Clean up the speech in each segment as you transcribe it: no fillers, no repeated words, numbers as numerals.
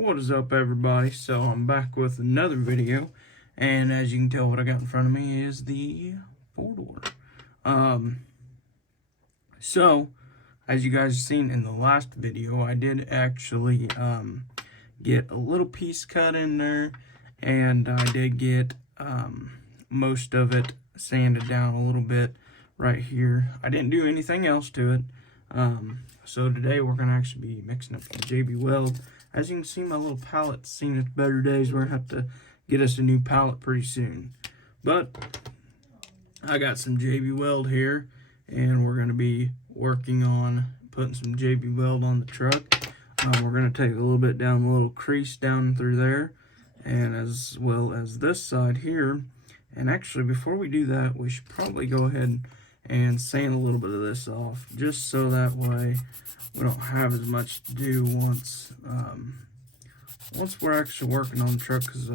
What is up, everybody? So I'm back with another video, and as you can tell, what I got in front of me is the 4-door. So as you guys seen in the last video, I did actually get a little piece cut in there, and I did get most of it sanded down a little bit right here. I didn't do anything else to it. So today we're gonna actually be mixing up the JB Weld. As you can see, my little pallet's seen its better days. We're gonna have to get us a new pallet pretty soon. But I got some JB Weld here, and we're gonna be working on putting some JB Weld on the truck. We're gonna take a little bit down the little crease down through there, and as well as this side here. And actually, before we do that, we should probably go ahead and sand a little bit of this off, just so that way we don't have as much to do once we're actually working on the truck. Because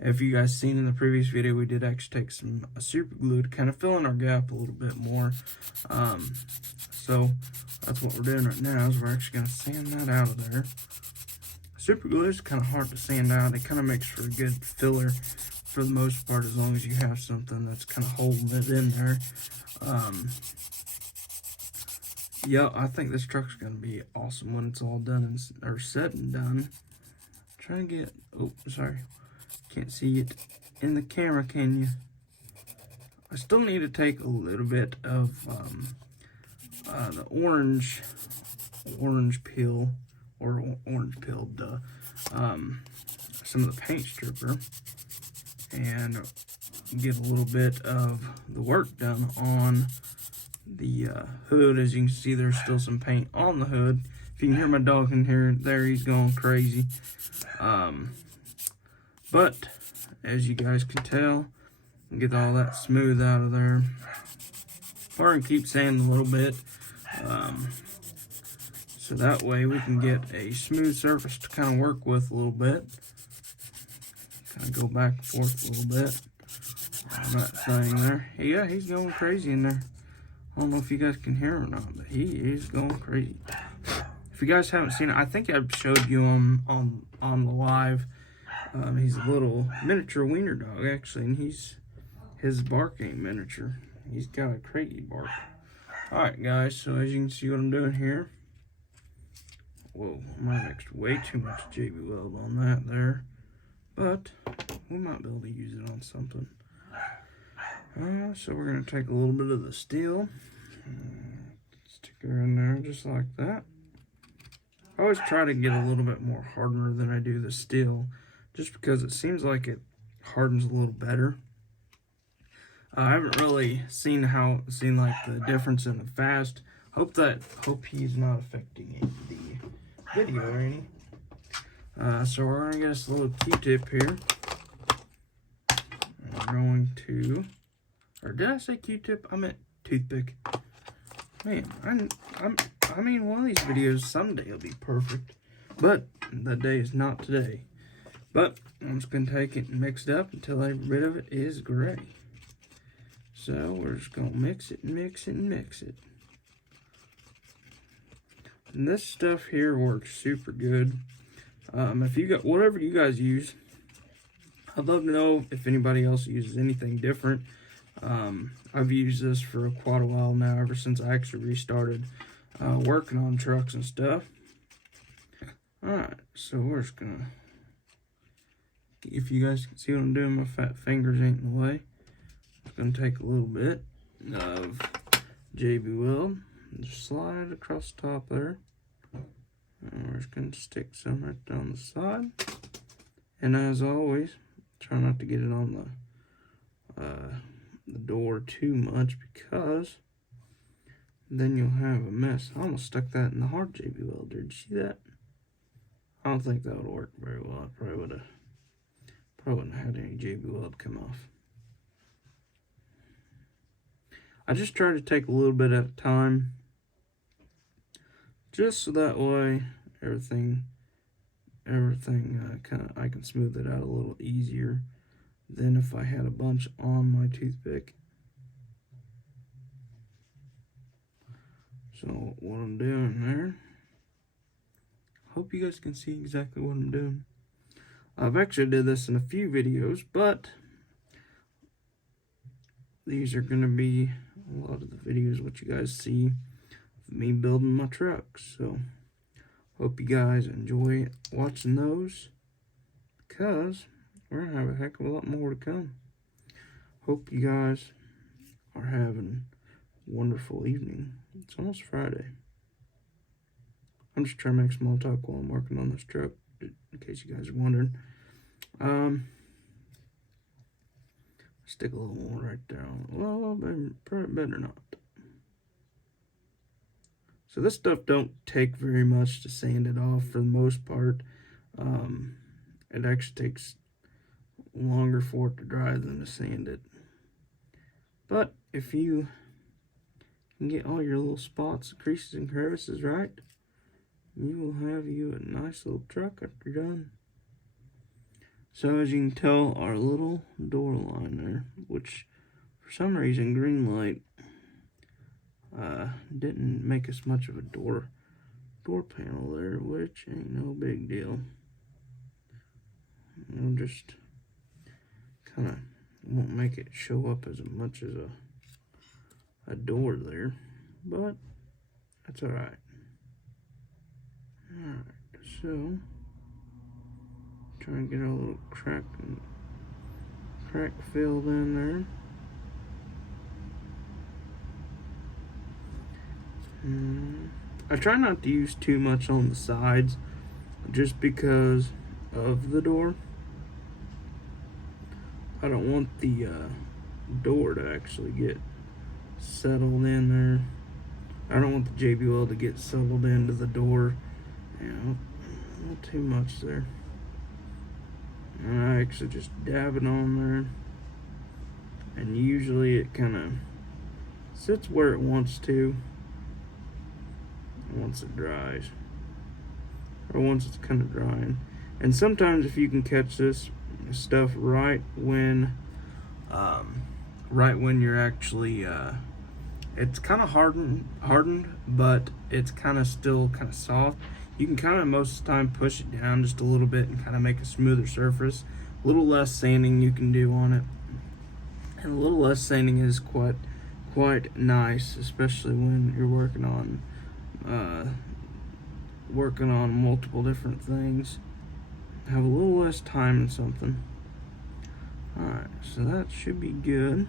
if you guys seen in the previous video, we did actually take some super glue to kind of fill in our gap a little bit more. So that's what we're doing right now, is we're actually going to sand that out of there. Super glue is kind of hard to sand out. It kind of makes for a good filler for the most part, as long as you have something that's kind of holding it in there. Yeah, I think this truck's gonna be awesome when it's all done or said and done. Trying to get, oh, sorry, can't see it in the camera, can you? I still need to take a little bit of the orange peel, or orange peeled some of the paint stripper, and get a little bit of the work done on the hood. As you can see, there's still some paint on the hood. If you can hear my dog in here, there, he's going crazy. But as you guys can tell, get all that smooth out of there. We're gonna keep sanding a little bit, so that way we can get a smooth surface to kind of work with a little bit. Kind of go back and forth a little bit on that thing there. Yeah, he's going crazy in there. I don't know if you guys can hear him or not, but he is going crazy. If you guys haven't seen it, I think I showed you him on the live. He's a little miniature wiener dog, actually, and his bark ain't miniature. He's got a crazy bark. Alright, guys, so as you can see what I'm doing here. Whoa, I might mixed way too much JB Weld on that there, but we might be able to use it on something. So we're going to take a little bit of the steel, stick her in there just like that. I always try to get a little bit more hardener than I do the steel, just because it seems like it hardens a little better. I haven't really seen like the difference in the fast. Hope he's not affecting the video or any. So we're going to get us a little Q-tip here. We're going to, or did I say Q-tip? I meant toothpick. Man, I mean, one of these videos someday will be perfect, but the day is not today. But I'm just going to take it and mix it up until every bit of it is gray. So we're just going to mix it and mix it and mix it. And this stuff here works super good. If you got whatever you guys use, I'd love to know if anybody else uses anything different. I've used this for quite a while now, ever since I actually restarted working on trucks and stuff. Alright, so we're just gonna, if you guys can see what I'm doing, my fat fingers ain't in the way. Just gonna take a little bit of JB Weld and just slide it across the top there. And we're just gonna stick some right down the side. And as always, try not to get it on the door too much, because then you'll have a mess. I almost stuck that in the hard JB Weld. Did you see that? I don't think that would work very well. I probably wouldn't have had any JB Weld come off. I just try to take a little bit at a time, just so that way everything I can smooth it out a little easier than if I had a bunch on my toothpick. So what I'm doing there, hope you guys can see exactly what I'm doing. I've actually did this in a few videos, but these are going to be a lot of the videos what you guys see of me building my trucks. So hope you guys enjoy watching those, because we're going to have a heck of a lot more to come. Hope you guys are having a wonderful evening. It's almost Friday. I'm just trying to make small talk while I'm working on this truck, in case you guys are wondering. Stick a little more right there. Well, better not. So this stuff don't take very much to sand it off for the most part. It actually takes longer for it to dry than to sand it. But if you can get all your little spots, creases, and crevices right, you will have you a nice little truck after you're done. So as you can tell, our little door line there, which for some reason green light didn't make us much of a door panel there, which ain't no big deal. I'll just kind of won't make it show up as much as a door there, but that's all right. All right, so try and get a little crack filled in there. I try not to use too much on the sides, just because of the door. I don't want the door to actually get settled in there. I don't want the JB Weld to get settled into the door. Not too much there. And I actually just dab it on there, and usually it kind of sits where it wants to once it dries, or once it's kind of drying. And sometimes if you can catch this stuff right when you're actually it's kind of hardened, but it's kind of still kind of soft, you can kind of most of the time push it down just a little bit and kind of make a smoother surface. A little less sanding you can do on it, and a little less sanding is quite nice, especially when you're working on multiple different things. Have a little less time in something. Alright, so that should be good.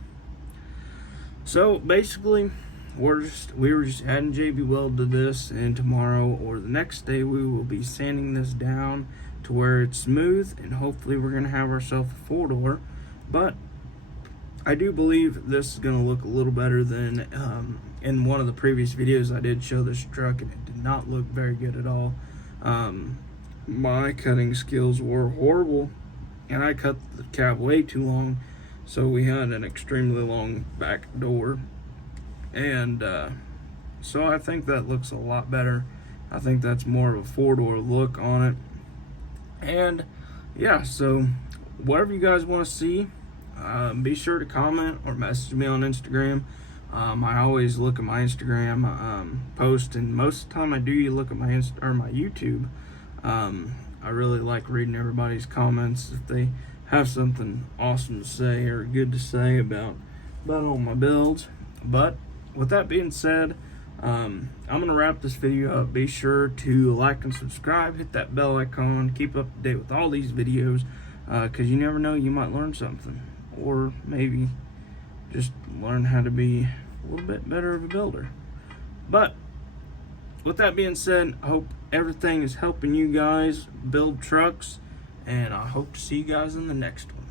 So basically, we were just adding JB Weld to this, and tomorrow or the next day we will be sanding this down to where it's smooth, and hopefully we're going to have ourselves a 4-door. But I do believe this is going to look a little better than in one of the previous videos I did show this truck, and it did not look very good at all. My cutting skills were horrible, and I cut the cab way too long, so we had an extremely long back door. And so I think that looks a lot better. I think that's more of a 4-door look on it. And yeah, so whatever you guys want to see, be sure to comment or message me on Instagram. I always look at my Instagram post, and most of the time I do look at my YouTube. I really like reading everybody's comments if they have something awesome to say or good to say about all my builds. But with that being said, I'm gonna wrap this video up. Be sure to like and subscribe, hit that bell icon, keep up to date with all these videos, because you never know, you might learn something, or maybe just learn how to be a little bit better of a builder. But with that being said, I hope everything is helping you guys build trucks, and I hope to see you guys in the next one.